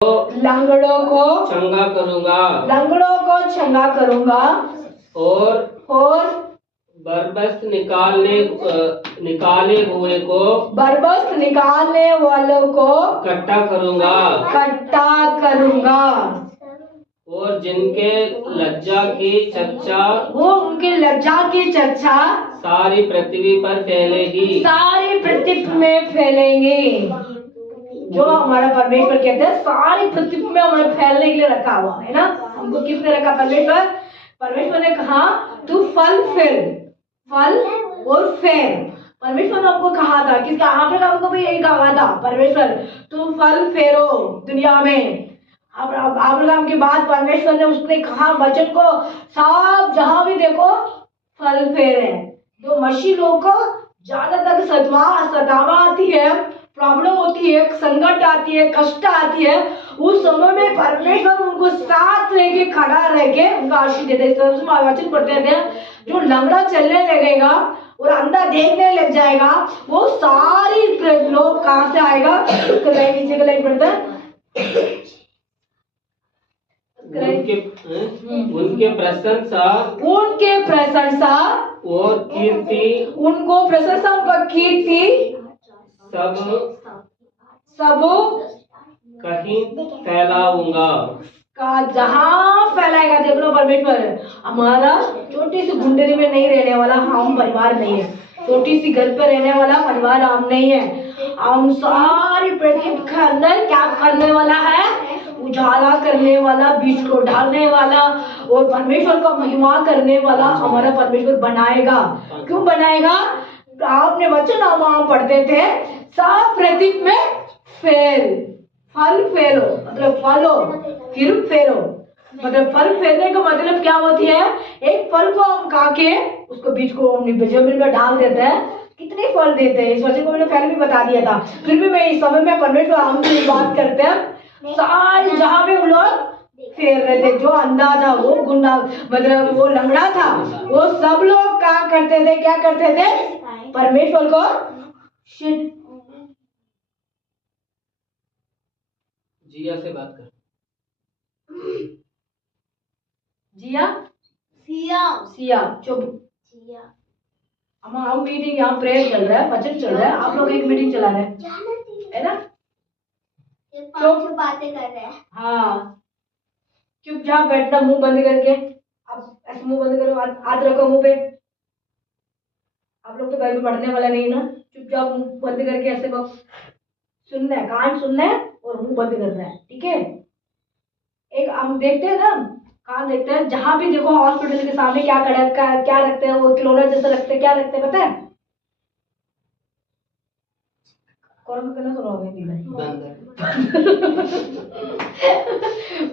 लंगड़ों को चंगा करूंगा लंगड़ों को चंगा करूंगा और बरबस्त निकाले हुए को बरबस्त निकालने वालों को इकट्ठा करूंगा और जिनके लज्जा की चर्चा वो उनकी लज्जा की चर्चा सारी पृथ्वी पर फैलेगी सारी पृथ्वी में फैलेंगी। जो हमारा परमेश्वर कहते हैं सारी पृथ्वी में हमें फैलने के लिए रखा हुआ है ना। हमको किसने रखा? परमेश्वर ने कहा तू फल और फैल। परमेश्वर ने हमको कहा था किसका? हमको भी यही कहा था परमेश्वर तू फल फेरो दुनिया में। अब्राहम की बात परमेश्वर ने उसने कहा वचन को सब जहां भी देखो फल फेरे। जो मसीह लोग को ज्यादातर सतावा आती है, प्रॉब्लम होती है, संकट आती है, कष्ट आती है, उस समय में परमेश्वर उनको साथ रह के खड़ा रह के उनका आशीष देते। वचन पढ़ते थे जो लंगड़ा चलने लगेगा और अंधा देखने लग जाएगा वो सारी लोग कहाँ से आएगा? नीचे का लाइन पढ़ते हैं उनके प्रशंसा और कीर्ति उनको प्रशंसा उनका कीर्ति सब कहीं फैलाऊंगा का जहाँ फैलाएगा। देख लो परमेश्वर हमारा छोटी सी गुंडरी में नहीं रहने वाला हम परिवार नहीं है, छोटी सी घर पे रहने वाला परिवार हम नहीं है। हम सारी पृथ्वी के अंदर क्या करने वाला है? उजाला करने वाला, बीज को डालने वाला और परमेश्वर का महिमा करने वाला हमारा परमेश्वर बनाएगा। क्यों बनाएगा? आपने वचन वहां पढ़ते थे सब पृथ्वी में फल फेरो मतलब फलो फिर फेरो मतलब फल फेरने का मतलब क्या होती है? एक फल को हम खा के उसको बीज को जमीन में डाल देते हैं, कितने फल देते हैं। इस वचन को मैंने पहले भी बता दिया था, फिर भी मैं इस समय में परमेश्वर हम बात करते हैं सारे जहाँ पे वो लोग फेर रहे थे। जो अंधा था वो गुंडा मतलब वो लंगड़ा था वो सब लोग क्या करते थे? परमेश्वर को जिया से बात कर। सिया चुप। हम मीटिंग यहाँ प्रेयर चल रहा है, वचन चल रहा है, आप लोग एक मीटिंग चला रहे हैं है ना? बातें कर रहे हैं। हाँ चुपचाप बैठना, मुंह बंद करके। अब ऐसे मुंह बंद करो, हाथ रखो मुंह पे। आप लोग तो बाइबल पढ़ने वाला नहीं ना, चुपचाप मुंह बंद करके ऐसे को सुनना है, कान सुनना है और मुंह बंद करना है, ठीक है? एक हम देखते हैं ना, कान देखते हैं, जहां भी देखो हॉस्पिटल के सामने क्या रखते हैं? वो खिलौना जैसा रखते हैं, क्या रखते हैं पता है? कौन कहना सुनाओगे?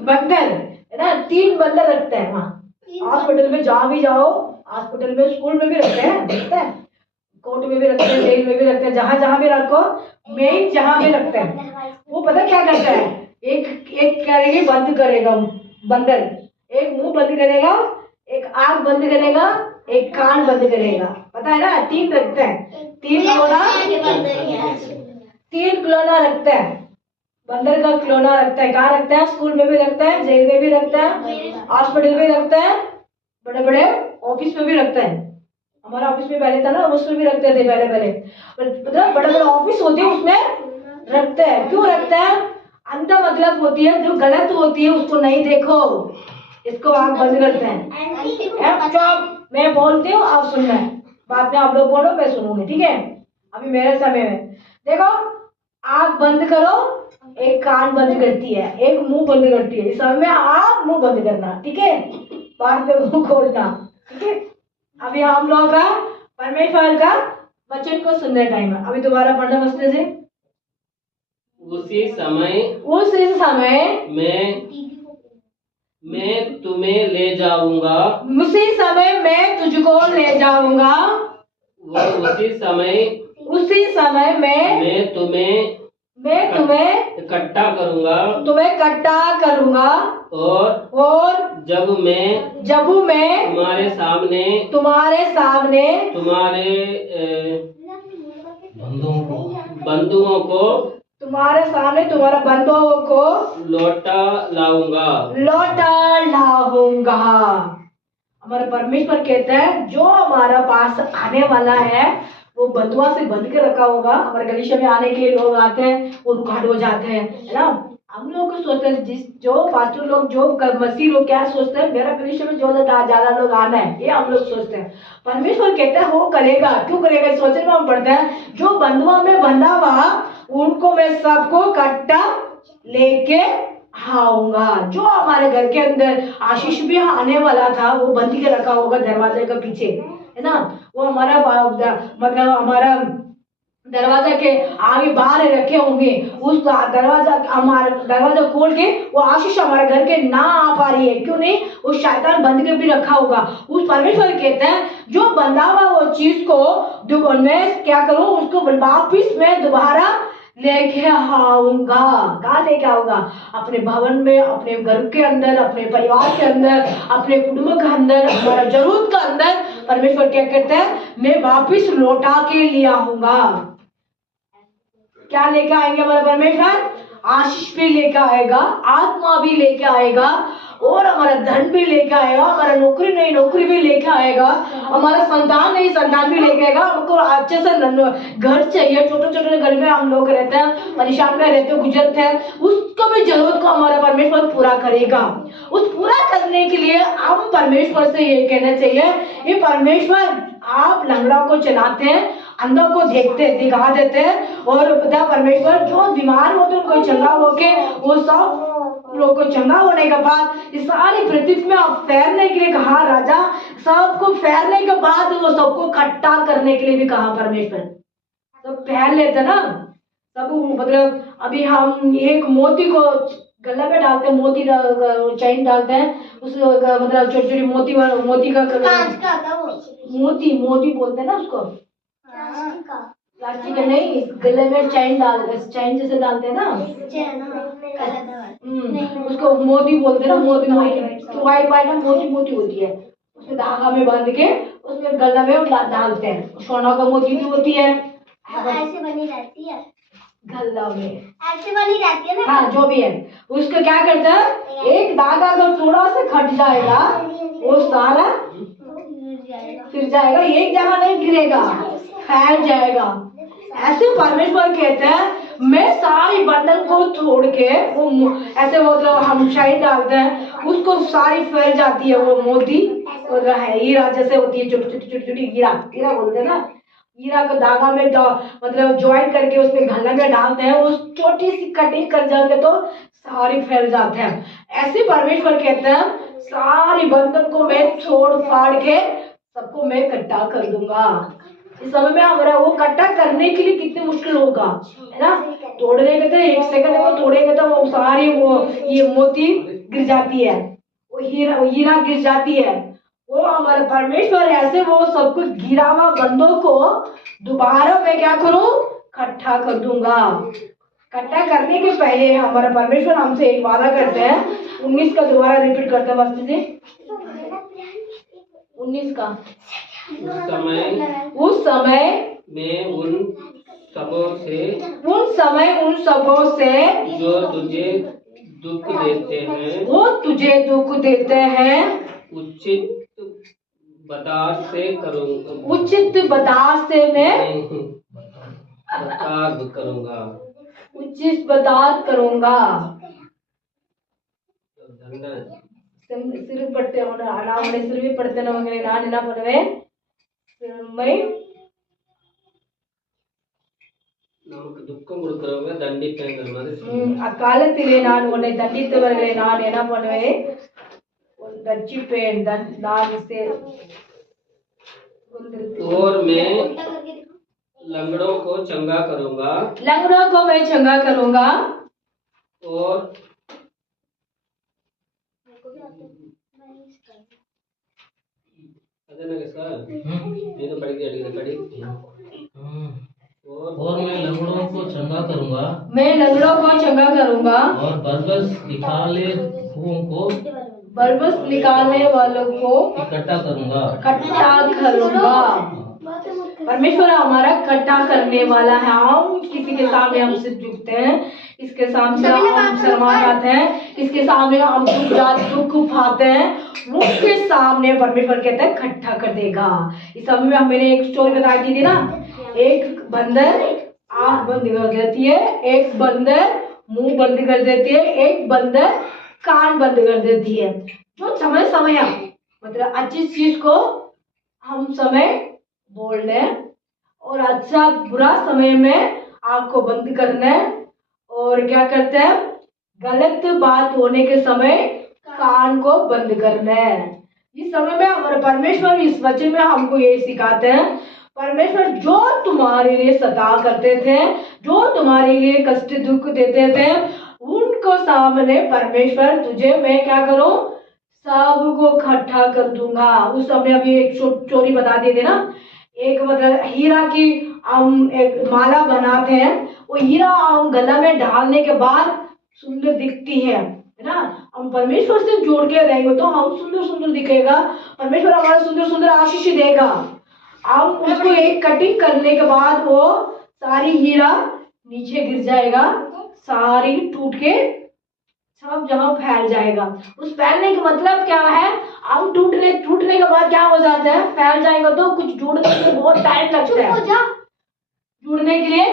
बंदर है ना, 3 बंदर रखते हैं वहाँ हॉस्पिटल में। जहाँ भी जाओ हॉस्पिटल में, स्कूल में भी रखते हैं, कोर्ट में भी रखते हैं, जेल में भी रखते हैं, जहाँ भी रखो मेन जहाँ भी रखते हैं। वो पता क्या करता है? एक करेगी बंद करेगा बंदर, एक मुंह बंद करेगा, एक आंख बंद करेगा, एक कान बंद करेगा, पता है ना? 3 रखते हैं, 3 खिलौना रखते हैं। बंदर का खिलौना रखता है, कहाँ रखता है? स्कूल में भी रखता है, जेल में भी रखता है, हॉस्पिटल में रखता है, बड़े बड़े ऑफिस में भी रखता है। हमारा ऑफिस में पहले था ना, उसमें भी रखते थे पहले मतलब बड़े बड़े ऑफिस होते हैं उसमें रखते हैं। क्यों रखते हैं? अंधा मतलब होती है जो गलत होती है उसको नहीं देखो, इसको आप बंद करते हैं। चुप, मैं बोलती हूँ आप सुनना है, बाद में आप लोग बोलो मैं सुनूंगी, ठीक है? अभी मेरे समय में देखो, आँख बंद करो, एक कान बंद करती है, एक मुंह बंद करती है। इस समय में आप मुंह बंद करना, ठीक है? बाद में मुंह खोलना, ठीक है? अभी हम लोग का परमेश्वर का वचन को सुनने टाइम है। अभी दोबारा पढ़ना मस्ते से। उसी समय मैं तुम्हें ले जाऊंगा, उसी समय मैं तुझको ले जाऊंगा, उसी समय मैं तुम्हें इकट्ठा करूंगा और जब मैं तुम्हारे सामने तुम्हारे बंधुओं को तुम्हारे सामने तुम्हारे बंधुओं को लौटा लाऊंगा। लौटा लाऊंगा। हमारे परमेश्वर कहते हैं जो हमारा पास आने वाला है वो बंधुआ से बंध के रखा होगा। हमारे गलीचे में आने के लिए लोग आते हैं वो रुकावट हो जाते हैं, है ना। हम लोग को सोचते हैं जिस जो पास्टर लोग जो मसीह लोग क्या सोचते हैं, मेरा गलीचे में जो ज्यादा लोग आना है, ये हम लोग सोचते हैं। परमेश्वर कहता है वो करेगा। क्यों करेगा सोचने में हम पड़ते हैं। जो बंधुआ में बंधा हुआ उनको मैं सबको इकट्ठा लेके आऊंगा। जो हमारे घर के अंदर आशीष भी आने वाला था वो बंद के रखा होगा दरवाजे के पीछे, है ना। वो हमारा मतलब हमारा दरवाजा के आगे बाहर रखे होंगे। उस दरवाजा खोल के वो आशीष हमारे घर के ना आ पा रही है, क्यों नहीं, वो शैतान बंद के भी रखा होगा। उस परमेश्वर कहते हैं जो बंधा हुआ वो चीज को मैं क्या करूं, उसको वापिस मैं दोबारा लेके आऊंगा। कहाँ लेके आऊंगा? अपने भवन में, अपने घर के अंदर, अपने परिवार के अंदर, अपने कुटुंब के अंदर, हमारा जरूरत के अंदर परमेश्वर क्या कहते हैं, मैं वापिस लौटा के ले आऊंगा। क्या लेके आएंगे हमारा परमेश्वर? आशीष भी लेके आएगा, आत्मा भी लेके आएगा, और हमारा धन भी लेके आएगा, हमारा नौकरी नहीं नौकरी भी लेके आएगा, हमारा संतान नहीं संतान भी लेके आएगा। हमको अच्छे से घर चाहिए, छोटे छोटे घर में हम लोग रहते हैं, परेशान में रहते हैं, गुजरते हैं, उसको भी जरूरत को हमारा परमेश्वर पूरा करेगा। उस पूरा करने के लिए हम परमेश्वर से ये कहना चाहिए, ये परमेश्वर आप लंगड़ा को चलाते हैं, अंधों को देखते दिखा देते हैं, और पिता परमेश्वर जो बीमार होते हैं उनको चंगा होके वो सब लोगों को चंगा होने के बाद इस सारी पृथ्वी में आप फैलने के लिए कहा राजा, सबको फैलने के बाद वो सबको इकट्ठा करने के लिए भी कहा परमेश्वर। सब फैल लेते ना सब, मतलब अभी हम एक मोती को गला में डालते हैं, मोती चैन डालते हैं, उस मतलब छोटी छोटी मोती का मोती बोलते हैं ना उसको, प्लास्टिक का नहीं, गले में चैन जैसे डालते हैं ना, उसको मोती बोलते हैं ना। मोती तो वाइट वाइट में मोती होती है, उसमें धागा में बांध के उसमें गला में डालते हैं। सोना का मोती भी होती है, ऐसे बनी रहती है गला में ऐसे बनी रहती है ना। हाँ जो भी है, उसको क्या करता है, एक धागा अगर थोड़ा सा खट जाएगा वो सारा फिर जाएगा, एक जगह नहीं गिरेगा, फैल जाएगा। ऐसे परमेश्वर कहते हैं मैं सारी बंधन को तोड़ के वो ऐसे मतलब हम शाही डालते हैं, उसको सारी फैल जाती है वो मोती, और हीरा जैसे होती है, छोटी छोटी हीरा बोलते हैं ना, हीरा को धागा में मतलब ज्वाइन करके उसमें गला में डालते हैं, उस छोटी सी कटिंग कर जाते तो सारी फैल जाते हैं। ऐसे परमेश्वर कहते हैं सारी बंधन को मैं छोड़ फाड़ के सबको मैं इकट्ठा कर दूंगा। इस समय में हमारा वो इकट्ठा करने के लिए कितनी मुश्किल होगा, है ना। तोड़ने के तो एक सेकंड में तोड़ेंगे तो वो सारी वो ये मोती गिर जाती है, वो हीरा गिर जाती है। वो हमारे परमेश्वर ऐसे वो सब कुछ गिरा हुआ बंदों को दोबारा मैं क्या करूं, इकट्ठा कर दूंगा। इकट्ठा करने के पहले हमारा परमेश्वर हमसे एक वादा करते हैं, 19 का दोबारा रिपीट करते हैं मस्ती से, 19 का। उस समय में उन सबों से जो तुझे दुख देते हैं, वो तुझे दुख देते हैं उचित बर्दाश्त से करूंगा, उचित बर्दाश्त से मैं बर्ताव करूंगा, उचित बर्दाश्त करूंगा। सिर पड़ते सिर भी पड़ते ना पड़वे मैं நமக்கு துக்கம் கொடுக்கறவங்க தண்டிப்பேங்கிற மாதிரி அக்காலத்திலே நான் உன்னை தண்டித்தவர்களை நான் என்ன பண்ணுவேன், रचिपेन दान से। और मैं लंगड़ों को चंगा करूंगा, लंगड़ों को मैं चंगा करूंगा, और ये तो पढ़ी और मैं लंगड़ों को चंगा करूंगा, मैं लंगड़ों को चंगा करूंगा, और बरबस निकाले निकालने वालों को इकट्ठा करूंगा, इकट्ठा करूंगा। परमेश्वर हमारा इकट्ठा करने वाला है। हम किसी के सामने हम सिर झुकते हैं, इसके सामने हम शर्मा जाते हैं, इसके सामने हम दुख उठाते हैं, उसके सामने परमेश्वर कहता है इकट्ठा कर देगा। इस समय में मैंने एक स्टोरी बताई थी ना, एक बंदर आंख बंद कर देती है, एक बंदर मुंह बंद कर देती है, एक बंदर कान बंद कर देती है। जो समय समय मतलब अच्छी चीज को हम समय बोलना है और अच्छा बुरा समय में आंख को बंद करना है, और क्या करते हैं गलत बात होने के समय कान को बंद करना है। इस समय में हमारे परमेश्वर इस वचन में हमको ये सिखाते हैं, परमेश्वर जो तुम्हारे लिए सता करते थे, जो तुम्हारे लिए कष्ट दुख देते थे, उनको सामने परमेश्वर तुझे मैं क्या करूं, सबको इकट्ठा कर दूंगा। उस समय अभी एक चोरी बता दिए थे ना, एक मतलब हीरा की हम एक माला बनाते हैं, वो हीरा हम गला में डालने के बाद सुंदर दिखती है ना। हम परमेश्वर से जोड़ के रहेंगे तो हम सुंदर सुंदर दिखेगा, परमेश्वर हमारा सुंदर सुंदर आशीष देगा। हम उसको एक कटिंग करने के बाद वो सारी हीरा नीचे गिर जाएगा, सारी टूट के सब जगह फैल जाएगा। उस फैलने का मतलब क्या है, हम टूटने के बाद क्या हो जाता है, फैल जाएगा तो कुछ जुड़ने के लिए बहुत टाइम लगता है, जुड़ने के लिए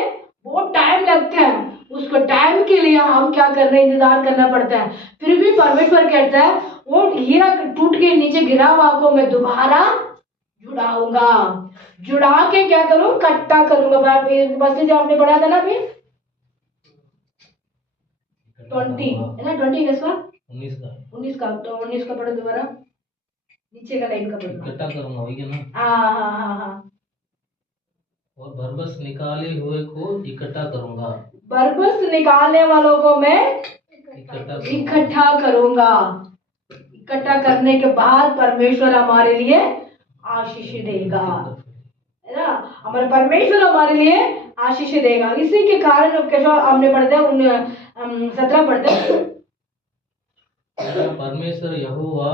बहुत टाइम लगता है, उसको टाइम के लिए हम क्या करना है, इंतजार करना पड़ता है। फिर भी परमेश्वर कहता है वो हीरा टूट के नीचे गिरा हुआ को मैं दोबारा जुड़ाऊंगा, जुड़ा के क्या करूं, इकट्ठा करूंगा। बस जो आपने पढ़ा था ना अभी 20 है ना, 20 का 19 का, तो 19 का पढ़ो दोबारा, नीचे का लाइन का पढ़ो। इकट्ठा करूंगा वही है ना। हाँ। और बरबस निकाले हुए को इकट्ठा करूंगा, बरबस निकालने वालों को मैं इकट्ठा करूंगा। इकट्ठा करने के बाद परमेश्वर हमारे लिए आशीष देगा, है ना, हमारे परमेश्वर हमारे लिए आशीष देगा। इसी के कारण कैसे हमने पढ़ते हैं 17 पढ़ते हैं, परमेश्वर यहोवा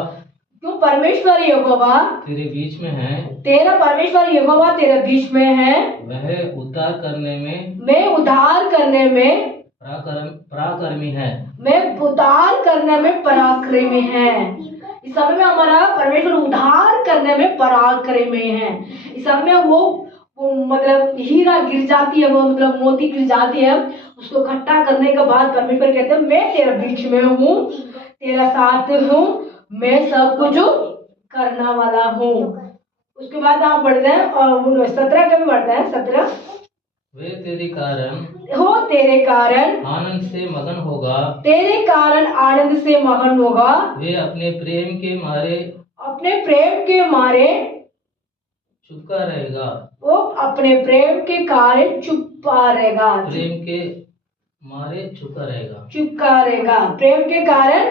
क्यों परमेश्वर यहोवा तेरे बीच में है, तेरा परमेश्वर यहोवा तेरे बीच में है, वह उद्धार करने में मैं उद्धार करने में पराक्रमी है, मैं उद्धार करने में पराक्रमी है। इस समय में हमारा परमेश्वर उद्धार करने में पराक्रमी है। इस समय में वो मतलब हीरा गिर जाती है, वो मतलब मोती गिर जाती है, उसको इकट्ठा करने के बाद परमेश्वर कहते हैं मैं तेरे बीच में हूँ, तेरा साथ हूँ, मैं सब कुछ करना वाला हूँ। उसके बाद आप बढ़ते हैं 17 का भी बढ़ता है 17, वे तेरे कारण आनंद से मगन होगा, तेरे कारण आनंद से मगन होगा, वे अपने प्रेम के मारे चुपका रहेगा, वो अपने प्रेम के कारण चुपा रहेगा, प्रेम के मारे चुपका रहेगा, प्रेम के कारण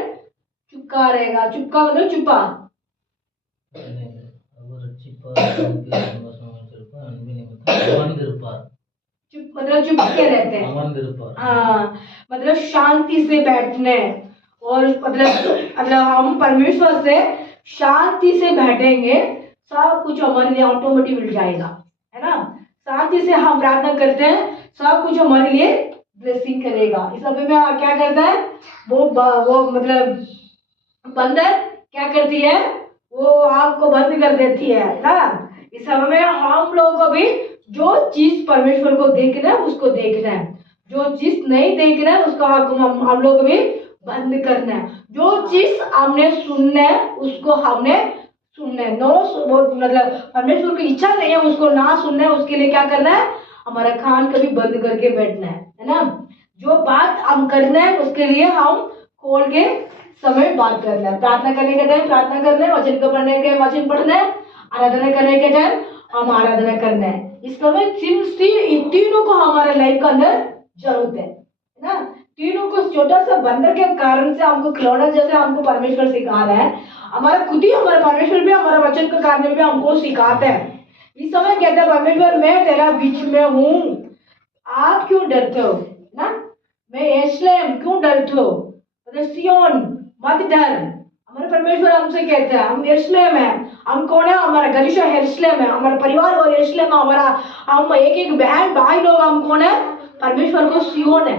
चुपका रहेगा। चुपका मतलब चुपा, चुप मतलब चुप के रहते हैं, हाँ मतलब शांति से बैठने, और मतलब हम परमेश्वर से शांति से बैठेंगे, सब कुछ हमारे लिए ऑटोमेटिक मिल जाएगा, है ना। शांति से हम प्रार्थना करते हैं, सब कुछ हमारे लिए ब्लेसिंग करेगा। इस समय में क्या करता है वो मतलब बंदर क्या करती है, वो आग को बंद कर देती है ना। इस समय में हम लोगों को भी जो चीज परमेश्वर को देखना है उसको देखना है, जो चीज नहीं देखना है उसको हम लोग भी बंद करना है, जो चीज हमने सुनना है उसको हमने सुनना है। वो मतलब परमेश्वर की इच्छा नहीं है उसको ना सुनना है, उसके लिए क्या करना है, हमारा कान कभी बंद करके बैठना है ना। जो बात हम करना है उसके लिए हम खोल के समय बात करना है, प्रार्थना करने के टाइम प्रार्थना करना है, वचन को पढ़ने के वचन पढ़ना है, आराधना करने के टाइम हम आराधना करना है। इस समय इन तीनों को हमारे लाइफ के अंदर जरूरत है ना। तीनों को छोटा सा बंदर के कारण से हमको खिलौना जैसे हमको परमेश्वर सिखा रहा है, हमारा खुद ही हमारा परमेश्वर भी हमारा वचन के कारण भी हमको सिखाता है। इस समय कहते हैं परमेश्वर मैं तेरा बीच में हूँ, आप क्यों डरते हो ना, मैं यरूशलेम क्यों डरते हो, सिय्योन मत डर। हमारे परमेश्वर हमसे कहते हैं हम यरूशलेम है, हम कौन है? हमारा गरीशा यरूशलेम है, हमारा परिवार और यरूशलेम है, हमारा हम एक एक बहन भाई लोग हम कौन है? परमेश्वर को सियोन है।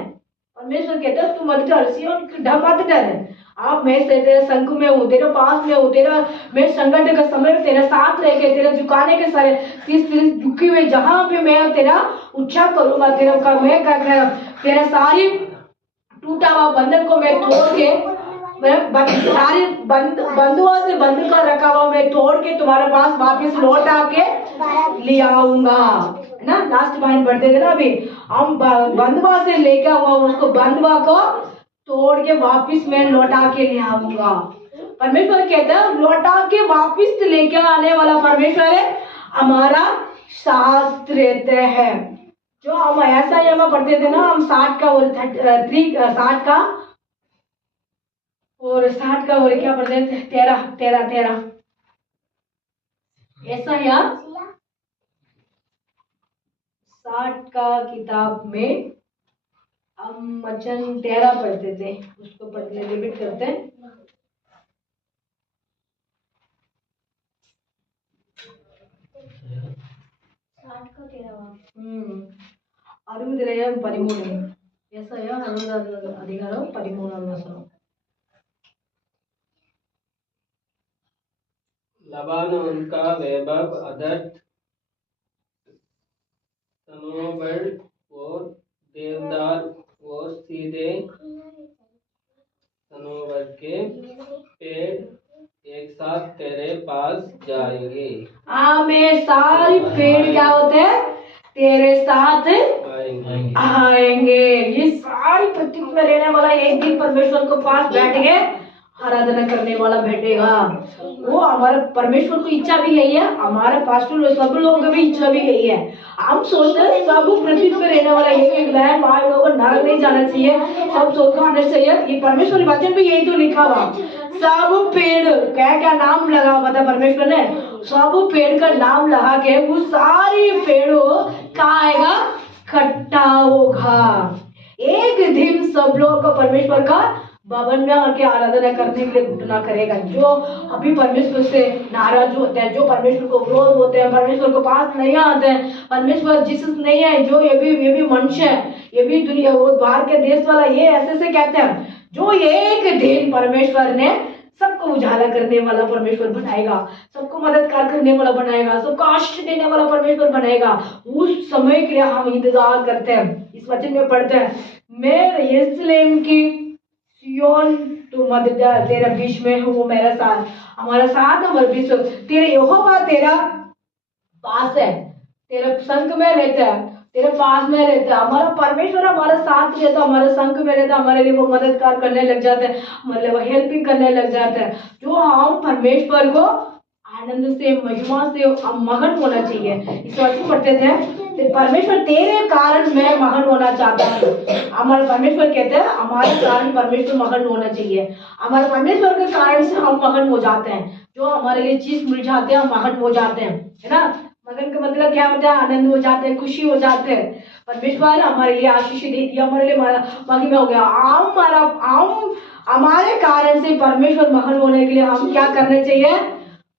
परमेश्वर कहता है तू मत डर, सियोन मत डर। आप मैं से तेरे संग में हूँ, तेरे पास में हूँ, तेरा मैं संकट के समय में तेरे साथ रह के तेरे झुकाने के सारे झुकी हुए जहाँ पे मैं तेरा उच्चार करूंगा, तेरा मैं तेरा सारी टूटा हुआ बंधन को मैं तोड़ के मैं सारे बंधुओं से बंध कर रखा हुआ मैं तोड़ के तुम्हारे पास वापस लौट आके ले आऊंगा, है ना। लास्ट लाइन पढ़ते थे ना अभी, हम बंधुआ से लेकर हुआ उसको बंधुआ को तोड़ के वापस मैं लौटा के ले आऊंगा। परमेश्वर कहता है लौटा के वापस लेके आने वाला परमेश्वर है, हमारा साथ रहते हैं। जो हम ऐसा ही हम पढ़ते थे ना, हम 60 का और 60 का और 60 का और क्या पढ़ते थे? 13 ऐसा यार 60 का किताब में हम वचन 13 पढ़ते थे, उसको पढ़ने रिपीट करते हैं। అరుదయం 13 యేసయ్య అధికారం 13వ వచనం। लबान उनका वैभव अदर्थ सनोबड़ और देवदार और सीधे सनोबर के पेड़ एक साथ तेरे पास जाएंगे। में सारे पेड़ क्या होते हैं? तेरे साथ आएंगे। ये सारी पृथ्वी में रहने वाला एक दिन परमेश्वर को पास बैठ के आराधना करने वाला बैठेगा। वो हमारे परमेश्वर की इच्छा भी यही है, हमारे पास्टर सब लोगों की भी इच्छा भी यही है। हम सोचते हैं सब पृथ्वी पे रहने वाला एक बहन भाई लोगों को नरक नहीं जाना चाहिए, सब स्वर्ग को आना चाहिए। ये परमेश्वर के वचन भी यही तो लिखा हुआ। सब पेड़ क्या क्या नाम लगा हुआ था परमेश्वर ने, सब पेड़ का नाम लगा के वो सारी पेड़ों का आएगा खट्टा होगा। एक दिन सब लोग को परमेश्वर का भवन में आके आराधना करने के लिए घुटना करेगा। जो अभी परमेश्वर से नाराज होते हैं, जो परमेश्वर को विरोध होते हैं, परमेश्वर को पास नहीं आते हैं, परमेश्वर जीसस नहीं है, जो ये भी मनुष्य है, ये भी दुनिया वो बाहर के देश वाला, ये ऐसे कहते हैं। जो एक दिन परमेश्वर ने सबको उजाला करने वाला परमेश्वर बनाएगा, सबको मददगार करने वाला बनाएगा, सबको आशीष देने वाला परमेश्वर बनाएगा, उस समय के लिए हम इंतजार करते हैं। इस वचन में पढ़ते हैं, मैं यरूशलेम की सियोन तो मदद तेरा बीच में हो, वो मेरा साथ, हमारा साथ हमारे बीच, तेरे यहोवा तेरा पास है, तेरे संग में रहता है, तेरे पास में रहता है। हमारा परमेश्वर हमारा साथ रहता, हमारे संग में रहता, हमारे लिए वो मददगार करने लग जाते हैं, हमारे लिए वो हेल्पिंग करने लग जाते हैं। जो हम परमेश्वर को आनंद से महिमा से हम मगन होना चाहिए। इस वचन पढ़ते थे, परमेश्वर तेरे कारण मैं मगन होना चाहता हूँ। हमारे परमेश्वर कहते हैं हमारे कारण परमेश्वर मगन होना चाहिए। हमारे परमेश्वर के कारण से हम मगन हो जाते हैं, जो हमारे लिए चीज मिल जाते हैं हम मगन हो जाते हैं, है ना। मगन का मतलब क्या होता है? आनंद हो जाते हैं, खुशी हो जाते हैं। परमेश्वर हमारे लिए आशीष दे दिया, हमारे लिए महिमा हो गया। हमारे कारण से परमेश्वर मगन होने के लिए हम क्या करना चाहिए?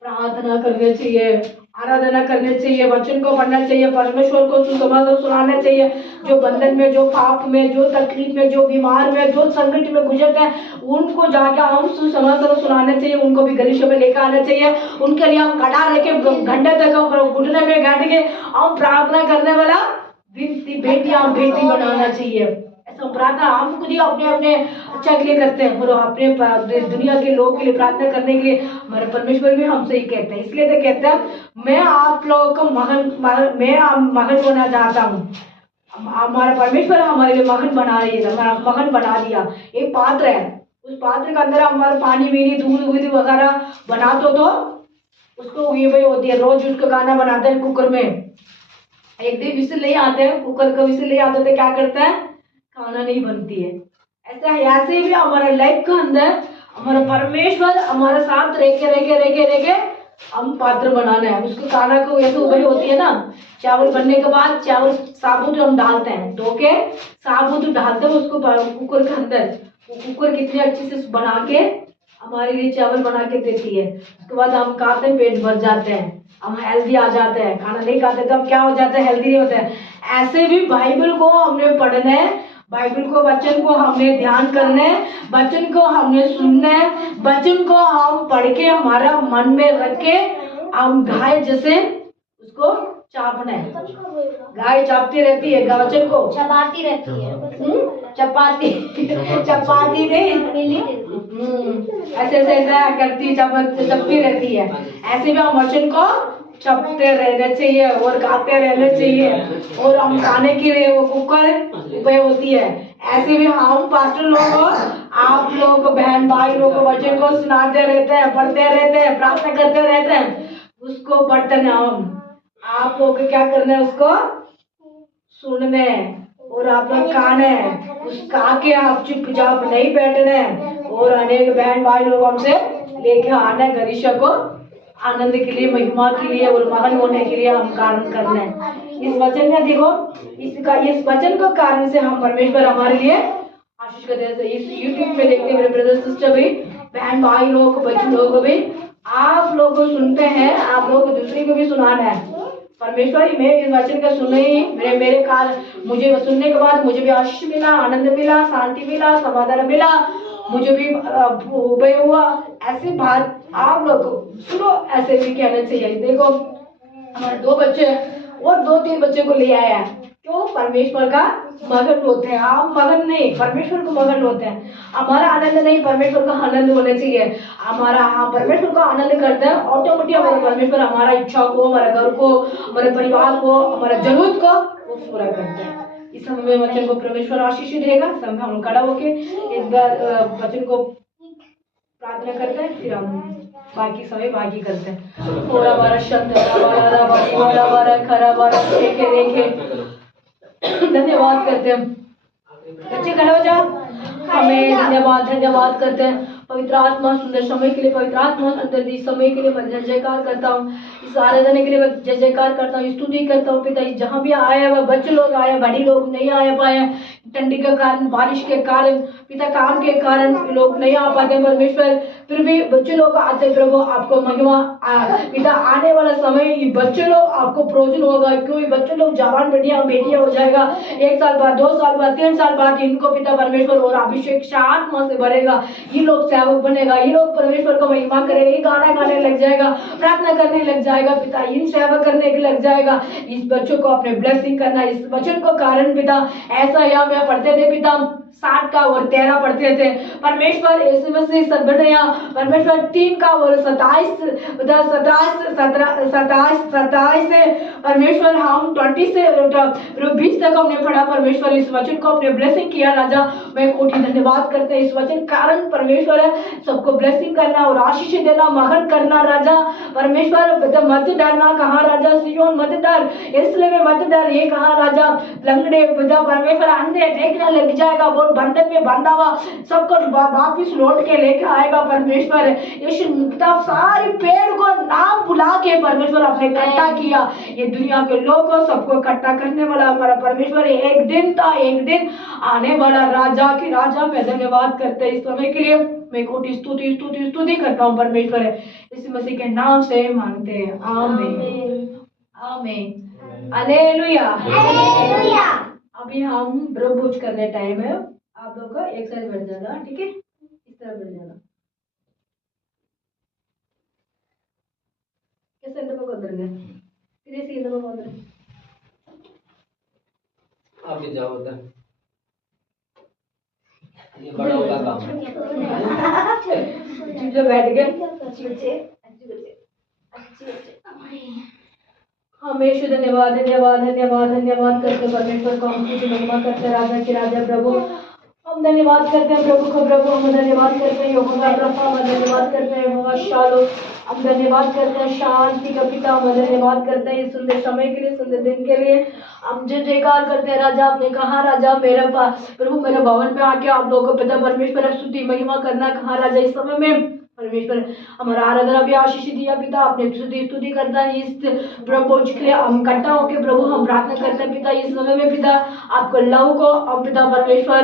प्रार्थना करनी चाहिए, आराधना करनी चाहिए, वचन को पढ़ना चाहिए, परमेश्वर को सुसमाचार सुनाना चाहिए। जो बंधन में, जो पाप में, जो तकलीफ में, जो बीमार में, जो संकट में गुजरते हैं, उनको जाके हम सुसमाचार सुनाना चाहिए, उनको भी गलीचे में लेकर आना चाहिए। उनके लिए हम खड़ा रह के घंटे तक घुटने में बैठ के हम प्रार्थना करने वाला बेटियां बेटी बनाना चाहिए। प्रार्थना हम खुद ही अपने अपने अच्छा के लिए करते हैं, और अपने दुनिया के लोगों के लिए प्रार्थना करने के लिए हमारे परमेश्वर भी हमसे ही कहते हैं। इसलिए तो कहते हैं मैं आप लोगों को मगन होना चाहता हूँ। हमारा परमेश्वर हमारे लिए मगन बना रही है, हमारा मगन बना दिया। एक पात्र है, उस पात्र के अंदर हमारा पानी बीनी दूध वगैरह बना तो उसको ये वही होती है, रोज उसका गाना बनाते हैं कुकर में। एक दिन विसिल नहीं आते हैं, कुकर का विसिल नहीं आते तो क्या करता है? खाना नहीं बनती है। ऐसे भी हमारा लाइफ का अंदर हमारा परमेश्वर हमारे साथ रह के हम पात्र बनाना है। उसको खाना को ऐसे वही होती है ना, चावल बनने के बाद चावल साबुत हम डालते हैं, धो के साबुत डालते हैं उसको कुकर के अंदर। वो कुकर कितने अच्छे से बना के हमारे लिए चावल बना के देती है। उसके बाद हम खाते हैं, पेट भर जाते हैं, हम हेल्दी आ जाते हैं। खाना नहीं खाते तो हम क्या हो जाते हैं, हेल्दी नहीं होते हैं। ऐसे भी बाइबल को हमने पढ़ना है, बाइबल को वचन को हमने ध्यान करना है, वचन को हमने सुनना है, वचन को हम पढ़ के हमारा मन में रख के हम गाय जैसे उसको चापना है। गाय चापती रहती है वचन को, चबाती रहती है। चपाती चपाती नहीं, ऐसे ऐसे ऐसा करती चपती रहती है। ऐसे भी हम वचन को चपते रहना चाहिए और गाते रहना चाहिए, और हम खाने के लिए वो कुकर उपयोग होती है। ऐसे भी हम पास्टर लोग, आप लोग बहन भाई लोग वचन को सुनाते रहते हैं, पढ़ते रहते हैं, प्रार्थना करते रहते हैं। उसको बर्तन हम आप लोग क्या करना है, उसको सुनने और आप लोग खाना है, उस खा के आप चुपचाप नहीं बैठना है। और अनेक बहन भाई लोग हमसे लेके आना है गरीशा को आनंद के लिए, महिमा के लिए और महान होने के लिए हम कारण करना है। इस वचन में देखो, इस वचन के कारण से हम परमेश्वर हमारे लिए आशीष करते हैं। इस यूट्यूब में देखते मेरे ब्रदर सिस्टर भी, बहन भाई लोग, बच्चे लोग भी, आप लोग को सुनते हैं, आप लोग दूसरे को भी सुनाना है। परमेश्वर मैं इस वचन का सुन ही मेरे कारण मुझे सुनने के बाद मुझे भी आशीष मिला, आनंद मिला, शांति मिला, समाधान मिला, मुझे भी उपाय हुआ। ऐसी बात आप लोग सुनो, ऐसे भी कहना चाहिए। देखो हमारे 2 बच्चे और 2-3 बच्चे को ले आया, क्यों? परमेश्वर का मगन होते हैं हम, मगन नहीं, परमेश्वर को मगन होते हैं। हमारा आनंद नहीं, परमेश्वर का आनंद होना चाहिए। हमारा परमेश्वर का आनंद करते हैं, ऑटोमेटिक हमारा परमेश्वर हमारा इच्छा को, हमारे घर को, हमारे परिवार को, हमारा जरूरत को वो पूरा करते हैं। इस समय में वचन को परमेश्वर आशीष देगा। समय हम खड़ा होके एक बार वचन को प्रार्थना करते हैं, फिर हम बाकी समय बाकी करते हैं। थोड़ा बारा शब्द धन्यवाद करते हैं। बच्चे खड़े हो जाओ, हमें धन्यवाद करते हैं पवित्र आत्मा सुंदर समय के लिए। पवित्र आत्मा सुंदर दी समय के लिए मैं जय जयकार करता हूँ। इस आराधना के लिए मैं जय जयकार करता हूँ, स्तुति करता हूँ पिता। जहाँ भी आया वह बच्चे लोग आए, बड़ी लोग नहीं आ पाए, ठंडी के कारण, बारिश के कारण, पिता काम के कारण लोग नहीं आ पाते परमेश्वर, फिर भी बच्चे लोग आते प्रभु, आपको महिमा पिता। आने वाला समय ये बच्चे लोग आपको प्रोजन होगा, क्योंकि बच्चे लोग जवान बेटियां हो जाएगा। 1 साल बाद, 2 साल बाद, 3 साल बाद इनको पिता परमेश्वर और अभिषेक आत्मा से भरेगा। ये लोग सेवक बनेगा, ये लोग परमेश्वर को महिमा करेगा, ये गाना गाने लग जाएगा, प्रार्थना करने लग जाएगा पिता, इन सेवा करने के लग जाएगा। इस बच्चों को अपने ब्लेसिंग करना, इस वचन को कारण पिता। ऐसा या मैं पढ़ते थे पिता 60 का और 13 पढ़ते थे परमेश्वर, यीशु मसीह सदबनया परमेश्वर 3 का और 27 से परमेश्वर हम 20 से 20 तक हमने पढ़ा परमेश्वर। इस वचन को अपने ब्लेसिंग किया राजा, मैं कोटि धन्यवाद करते हैं। इस वचन कारण परमेश्वर सबको ब्लेसिंग करना और आशीष देना, महान करना राजा परमेश्वर। मत डरना, कहा राजा सियोन मत डर, इसलिए में मत डर, ये कहा राजा लंगड़े पिता परमेश्वर अंधे देखने लग जाएगा, वो बंधन में बंधा हुआ सबको वापिस लौट के लेके आएगा परमेश्वर। यीशु पिता सारे पेड़ को नाम बुला के परमेश्वर अपने इकट्ठा किया, ये दुनिया के लोगों सबको इकट्ठा करने वाला हमारा परमेश्वर एक दिन था, एक दिन आने वाला राजा की राजा। मैं धन्यवाद करते हैं इस समय के लिए, मैं कोटि स्तुति करता हूँ परमेश्वर, इस मसीह के नाम से मांगते हैं, आमीन आमीन हालेलुया। अभी हम ब्रह्म भोज करने टाइम है, आप लोग का एक साइड बढ़ जाना, ठीक है, इस तरह बढ़ जाना। कैसे अंदर गए, फिर इसी अंदर आप भी जाओ उधर, ये बड़ा होगा काम। जो बैठ गए अच्छे हमेशा धन्यवाद धन्यवाद धन्यवाद धन्यवाद करते परमेश्वर को, हम तुझे महिमा करते राजा की राजा प्रभु। हम धन्यवाद करते हैं प्रभु को, प्रभु हम धन्यवाद करते हैं यहोवा रफा, हम धन्यवाद करते हैं यहोवा शालो, हम धन्यवाद करते हैं शांति का पिता, हम धन्यवाद करते हैं इस सुंदर समय के लिए, सुंदर दिन के लिए। हम जय जयकार करते हैं राजा। आपने कहा राजा मेरे प्रभु मेरे भवन पे आके आप लोगों को पिता परमेश्वर स्तुति महिमा करना, कहा राजा इस समय में परमेश्वर हमारा आराधना भी आशीष दिया पिता, आपने स्तुति करता है इस प्रभु के लिए। हम इकट्ठा होकर प्रभु हम प्रार्थना करते हैं पिता इस समय में पिता, आपको लव को हम पिता परमेश्वर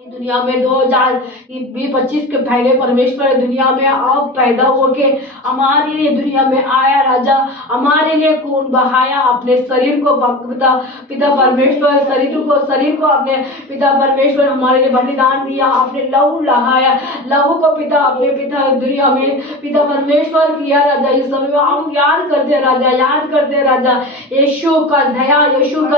दुनिया में 2025 के पहले परमेश्वर दुनिया में आप पैदा होके हमारे लिए दुनिया में आया राजा, हमारे लिए खून बहाया, अपने शरीर को पिता पिता परमेश्वर शरीर को अपने पिता परमेश्वर हमारे लिए बलिदान दिया, आपने लहू लहाया, लहू को पिता अपने पिता दुनिया में पिता परमेश्वर किया राजा। इस समय में हम याद करते राजा, याद करते राजा, यीशु का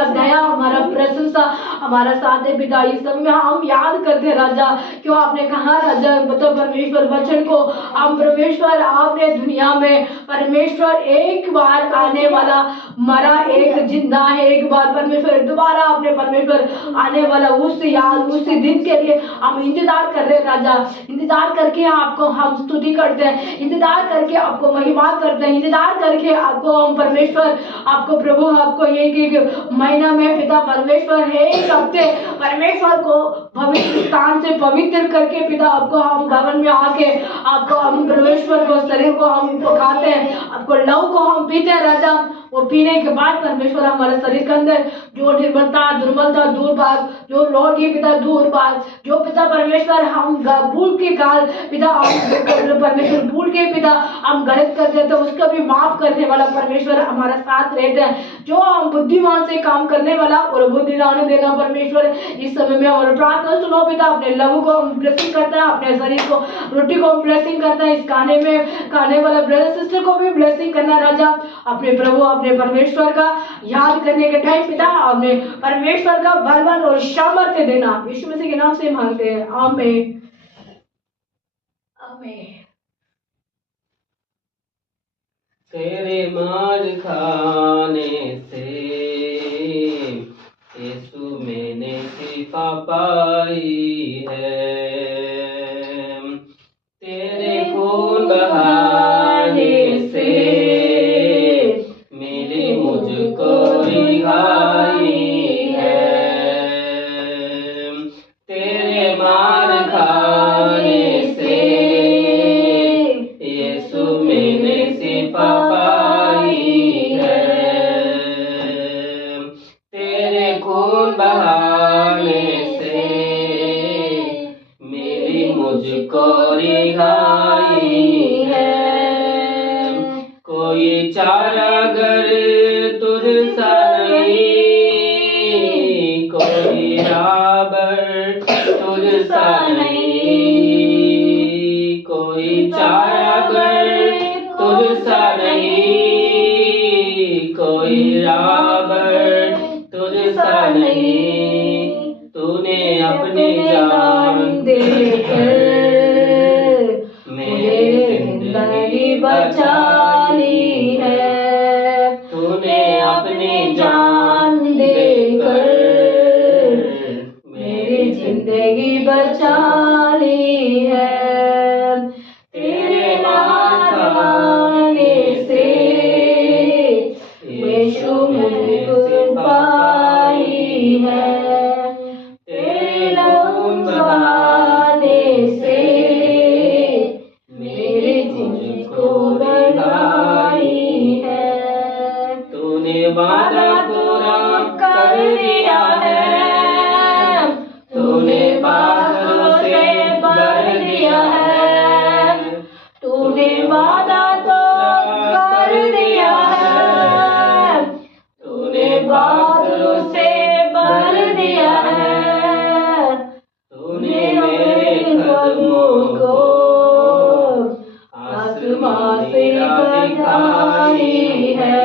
दया हमारा प्रशंसा हमारा साथ है पिता। इस समय में हम याद करते राजा, क्यों आपने कहा राजा मतलब परमेश्वर वचन को हम परमेश्वर आपने दुनिया में परमेश्वर एक बार आने वाला मरा, एक जिंदा है, एक बार परमेश्वर दोबारा आपने परमेश्वर आने वाला उस दिन के लिए हम इंतजार कर रहे राजा, इंतजार करके आपको हम स्तुति करते हैं, इंतजार करके आपको महिमा करते हैं, इंतजार करके आपको हम परमेश्वर आपको प्रभु आपको एक महीना में पिता परमेश्वर है एक हफ्ते परमेश्वर को पवित्र स्थान से पवित्र करके पिता आपको हम भवन में आके आपको हम परमेश्वर को शरीर को हम खाते हैं, आपको लहू को हम पीते हैं राजा। वो पीने के बाद परमेश्वर हमारे शरीर के अंदर जो निर्बलता दुर्बलता दूर भाग, जो लौट ये पिता दूर भाग, जो पिता परमेश्वर हम भूल के काल पिता हम परमेश्वर भूल के पिता हम गलत करते हैं तो उसका भी माफ करने वाला परमेश्वर हमारा साथ रहते हैं। जो हम बुद्धिमान से काम करने वाला और बुद्धि लाने देना परमेश्वर इस समय में हमारे प्रार्थना सुनो पिता, अपने लहू को हम ब्लेसिंग करता है, अपने शरीर को रोटी को हम ब्लेसिंग करता है, इस खाने वाला ब्रदर सिस्टर को भी ब्लेसिंग करना राजा। अपने प्रभु अपने परमेश्वर का याद करने के टाइम पिता अपने परमेश्वर का बलवान और सामर्थ्य देना यीशु मसीह के नाम से मांगते हैं, आमीन आमीन। तेरे मार खाने से यीशु मैंने शिफा पाई है, तेरे खून बहाने से मेरी मुझको रिहाई है, तेरे मार खाने से यीशु मैंने शिफा पाई है, तेरे खून बहाने से मेरी मुझको रिहाई है। कोई चारागर तुझसा नहीं, कोई राबर तुझसा नहीं, कोई चारागर तुझसा नहीं, कोई राबर तुझसा नहीं, तूने अपनी जान देकर मेरी जिंदगी बचा ली है, तूने अपनी जान देकर मेरी जिंदगी बचा ली है, तेरे मार खाने से यीशु मुझको पाई है, तेरे खून बहाने से मेरी मुझको बनाई है, तूने वादा पूरा कर दिया है, तूने बादलों से भर दिया है, तूने वादा तो कर दिया है, तूने बादलों से भर दिया है, तूने मेरे कदमों को आसमां से दिखाई है,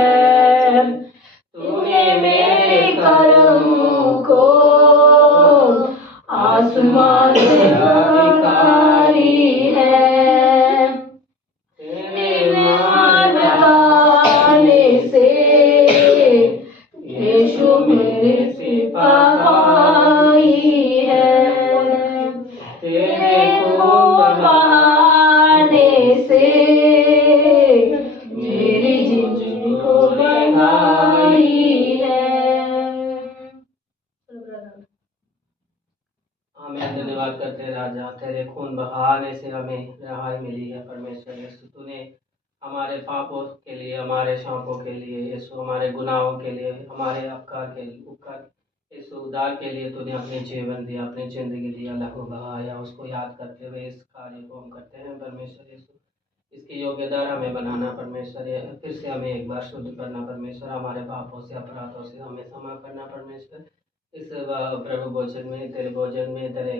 तूने मेरे कदमों को आसमां से दिखाई है, तेरे मार खाने से यीशु मेरे शिफा पाई है, तेरे खून बहाने से मेरी जिंदगी को बनाई है। हमें धन्यवाद करते हैं राजा, तेरे खून बहाने से हमें रिहाई मिली है परमेश्वर यीशु, तूने हमारे पापों के लिए, हमारे शापों के लिए यीशु, हमारे गुनाहों के लिए, हमारे उपकार इस उद्धार के लिए तूने अपने जीवन दिया, अपनी जिंदगी दिया, लहू बहाया, उसको याद करते हुए इस कार्य को हम करते हैं परमेश्वर यीशु। इसकी योग्यता हमें बनाना परमेश्वर, फिर से हमें एक बार शुद्ध करना परमेश्वर, हमारे पापों से अपराधों से हमें क्षमा करना परमेश्वर। इस प्रभु भोजन में, तेरे भोजन में, तेरे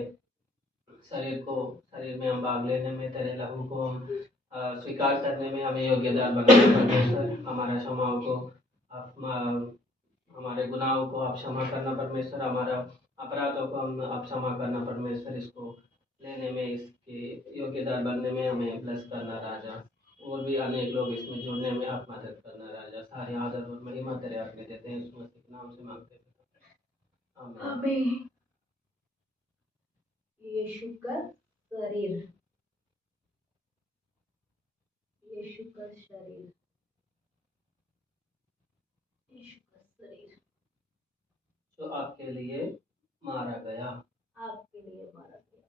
शरीर में हम भाग लेने में, तेरे लहू को हम स्वीकार करने में हमें योग्यता बनाना परमेश्वर। हमारा क्षमाओं को हमारे गुनाहों को आप क्षमा करना परमेश्वर, हमारा अपराधों को हम आप क्षमा करना परमेश्वर। इसको लेने में, इसके योग्यदार बनने में हमें ब्लेस करना राजा। और भी अनेक लोग इसमें जुड़ने में आप मदद करना राजा। सारे आदर और महिमा तेरे अपने देते हैं, यीशु मसीह के नाम से मांगते हैं, आमीन। आमीन। यीशु का शरीर, यीशु का शरीर, यीशु का शरीर जो आपके लिए मारा गया, आपके लिए मारा गया।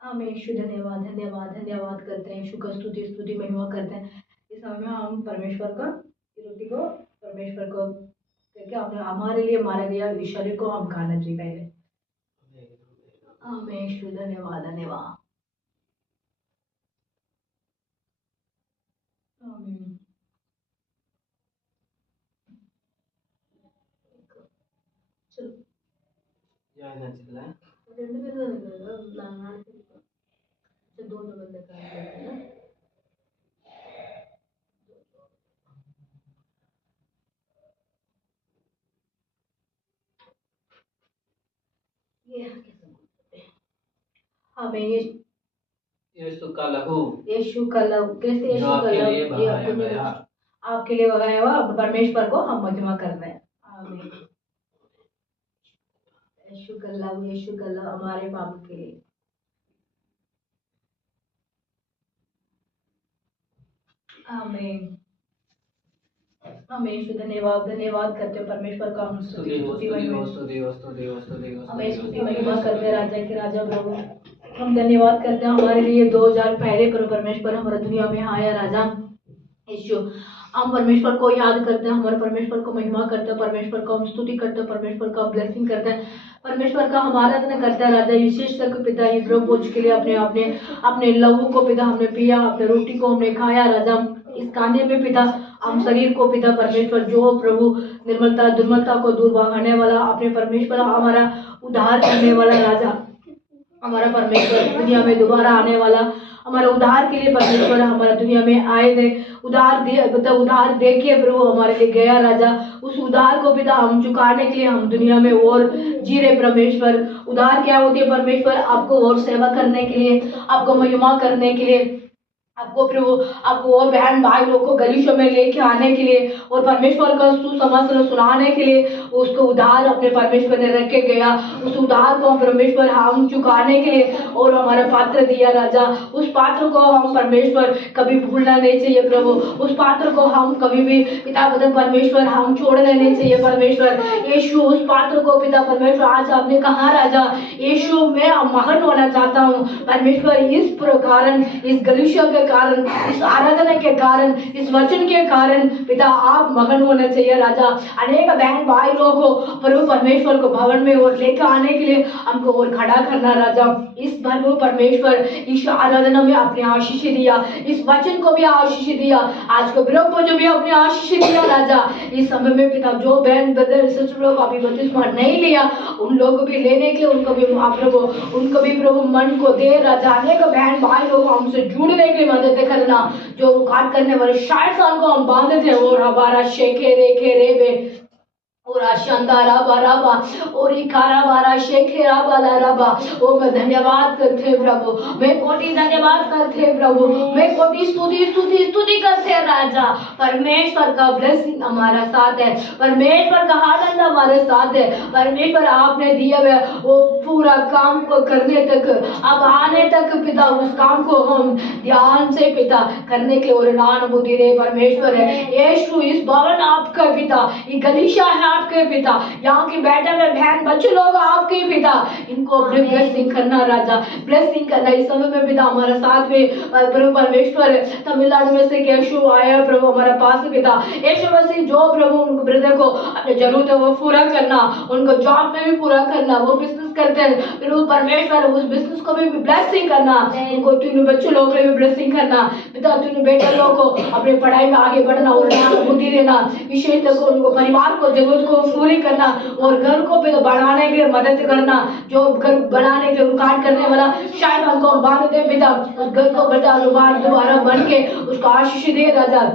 आमीन। यीशु धन्यवाद धन्यवाद धन्यवाद करते हैं, यीशु का स्तुति स्तुति महिमा करते हैं। इस समय में हम परमेश्वर का रोटी को परमेश्वर को क्योंकि आपने हमारे लिए मारा गया इस शरीर को हम खाना चाहिए पहले। आमीन। यीशु धन्यवाद धन्यवाद। आमीन। चलो जय ना चिल्लाएं। दो बंदे कर लेते हैं ना। ये कैसे बोलते हैं? हमें यीशु का लहू, यीशु का लहू, कैसे जो यीशु का आपके लिए लहू, ये बहाया गया, आपके लिए बहाया हुआ परमेश्वर को हम महिमा करते हैं। आमीन। यीशु का लहू, यीशु का लहू हमारे पाप के लिए। आमीन। हमें धन्यवाद धन्यवाद करते हैं परमेश्वर का, हम स्तुति स्तुति हमें स्तुति महिमा करते हैं राजा के राजा प्रभु। हम धन्यवाद करते हैं हमारे लिए 2000 पहले परमेश्वर हमारे दुनिया में आया राजा यीशु। हम परमेश्वर को याद करते हैं, हमारे परमेश्वर को महिमा करते हैं, परमेश्वर को हम स्तुति करते हैं, परमेश्वर का ब्लेसिंग करते हैं, परमेश्वर का हम आराधना करते हैं राजा। विशेष करके पिता इब्रो बोझ के लिए अपने अपने अपने लहू को पिता हमने पिया, अपने रोटी को हमने खाया राजा। इस खाने में पिता हम शरीर को पिता परमेश्वर जो प्रभु निर्मलता दुर्मलता को दूर भागने वाला अपने परमेश्वर हमारा उद्धार करने वाला राजा, हमारा परमेश्वर दुनिया में दोबारा आने वाला हमारे उद्धार के लिए परमेश्वर हमारा दुनिया में आए थे, उद्धार दे के प्रभु हमारे लिए गया राजा। उस उद्धार को पिता हम चुकाने के लिए हम दुनिया में और जी रहे परमेश्वर। उद्धार क्या होती है परमेश्वर? आपको और सेवा करने के लिए, आपको महिमा करने के लिए, आपको प्रभु आपको और बहन भाई लोग को गलीशों में लेके आने के लिए और परमेश्वर का सुसमाचार सुनाने के लिए उसको उद्धार अपने परमेश्वर ने रख के गया। उस उद्धार को हम परमेश्वर हम चुकाने के लिए और हमारा पात्र दिया राजा। उस पात्र को हम परमेश्वर कभी भूलना नहीं चाहिए प्रभु। उस पात्र को हम कभी भी पिता परमेश्वर हम छोड़ना नहीं चाहिए परमेश्वर। यीशु उस पात्र को पिता परमेश्वर आज आपने कहा राजा यीशु मैं मगन होना चाहता हूँ परमेश्वर। इस प्रकार इस गलीशों के कारण, इस आराधना के कारण, इस वचन के कारण पिता आप मगन होना चाहिए राजा। अनेक बहन भाई लोगों को प्रभु परमेश्वर को भवन में और लेकर आने के लिए हमको और खड़ा करना राजा। इस प्रभु परमेश्वर इस आराधना में अपने आशीष दिया, इस वचन को भी आशीष दिया, आज को विरोध को जो भी अपने आशीष दिया राजा। इस समय में पिता जो बहन ब्रदर सिस्टर लोग अभी बपतिस्मा नहीं लिया उन लोगों को भी लेने के लिए उनको भी प्रभु मन को दे राजा। अनेक बहन भाई लोग हमसे जुड़ने के लिए मदद करना, जो रुकावट करने वाले शैतान को हम बांधे थे और हमारा शेखे रेखे रेबे और आशांदारा बाराबा और इकारा बारा शेखेरा बाला रबा। ओ मैं धन्यवाद करते प्रभु, मैं कोटि धन्यवाद करते प्रभु, मैं कोटि स्तुति स्तुति स्तुति करते राजा। परमेश्वर का ब्लेसिंग हमारा साथ है, परमेश्वर का आनंद हमारे साथ है। परमेश्वर आपने दिया हुआ वो पूरा काम को करने तक अब आने तक पिता उस काम को हम ध्यान से पिता करने के लिए और अनुभूति दे परमेश्वर है। यीशु इस भवन आपका पिता ये गलीशा है आपके पिता, यहाँ की बेटे में बहन बच्चे लोग आपके पिता, इनको अपने ब्लेसिंग करना राजा, ब्लेसिंग करना इस समय में पिता। हमारे साथ में प्रभु परमेश्वर तमिलनाडु में से केशु आया प्रभु हमारे पास पिता, यीशु मसीह जो प्रभु उनको ब्रदर को अपनी जरूरत है वो पूरा करना, उनको जॉब में भी पूरा करना, वो बिजनेस करते हैं प्रभु परमेश्वर उस बिजनेस को भी ब्लेसिंग करना, उनको तीनों बच्चों लोग को भी ब्लेसिंग करना पिता, तीनों बेटे लोग को अपने पढ़ाई में आगे बढ़ना और बुद्धि देना, विशेष को उनको परिवार को जरूरत को पूरी करना और घर को भी बढ़ाने के लिए मदद करना, जो घर बढ़ाने के लिए रुकावट करने वाला शायद हमको बांध दे पिता, उस घर को दोबारा बन के उसको आशीष दे राजा।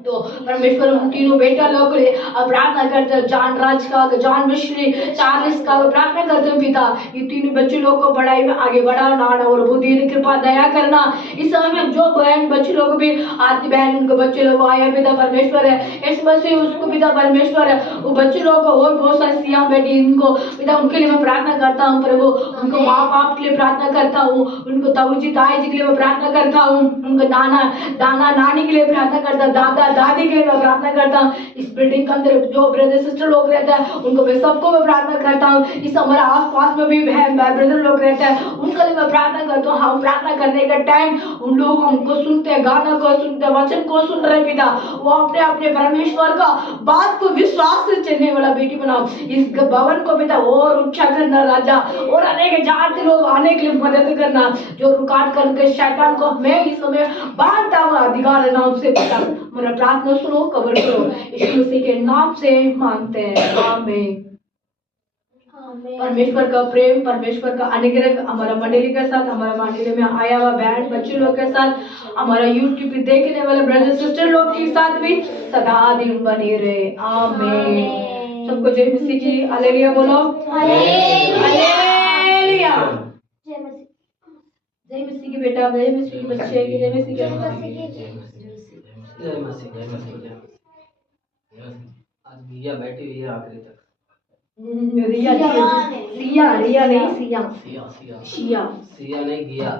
तो परमेश्वर उन तीनों बेटा लोग के लिए प्रार्थना करते हैं, जॉन राज का, जॉन मिश्री, चार्ल्स का प्रार्थना करते हैं पिता, ये तीनों बच्चे लोग को पढ़ाई में आगे बढ़ाना और बुद्धि कृपा दया करना। इस समय में जो बहन बच्चे लोग भी आती बहन उनके बच्चे लोग आए पिता परमेश्वर है इस बच्चे उसको पिता परमेश्वर है वो बच्चे लोग को और बहुत सारी सियां बेटी इनको पिता उनके लिए मैं प्रार्थना करता हूँ प्रभु, उनको माँ बाप के लिए प्रार्थना करता हूँ, उनको ताऊजी ताई जी के लिए मैं प्रार्थना करता हूँ, उनको दाना नानी के लिए प्रार्थना करता, दादा दादी के लिए मैं प्रार्थना करता हूँ। इस बिल्डिंग के अंदर जो ब्रदर सिस्टर लोग रहते हैं उनको मैं सबको मैं प्रार्थना करता हूँ। इस हमारे आसपास में भी बहन ब्रदर लोग रहते हैं उनके लिए मैं प्रार्थना करता हूँ। हम प्रार्थना करने का टाइम उन लोग हमको सुनते हैं, गाना को सुनते हैं, वचन को सुन रहे पिता, वो अपने अपने परमेश्वर का बात को विश्वास से चलने वाला बेटी बनाओ। इस भवन को पिता और ऊंचा करना राजा, और अनेक जाति लोग आने के लिए मदद करना, जो रुकावट करके शैतान को मैं इस समय बांधता हुआ अधिकार नाम से पिता मेरा प्रार्थना सुनो, कबूल करो, यीशु मसीह के नाम से मांगते हैं, आमीन। परमेश्वर का प्रेम, परमेश्वर का अनुग्रह हमारा मंडली के साथ, हमारा मंडली में आया हुआ बहन बच्चे लोग के साथ, हमारा यूट्यूब पे देखने वाले ब्रदर सिस्टर लोग के साथ भी सदा दिन बने रहे, आमीन। सबको जय मसीह की हालेलुया बोलो, हालेलुया। जय मसीह की बेटा, जय मसीह के बच्चे, जय मसीह के जय मसीह जय मसीह जय मसीह। आज बिया बैठी हुई है आखिरी तक। रिया नहीं सिया सिया नहीं गिया।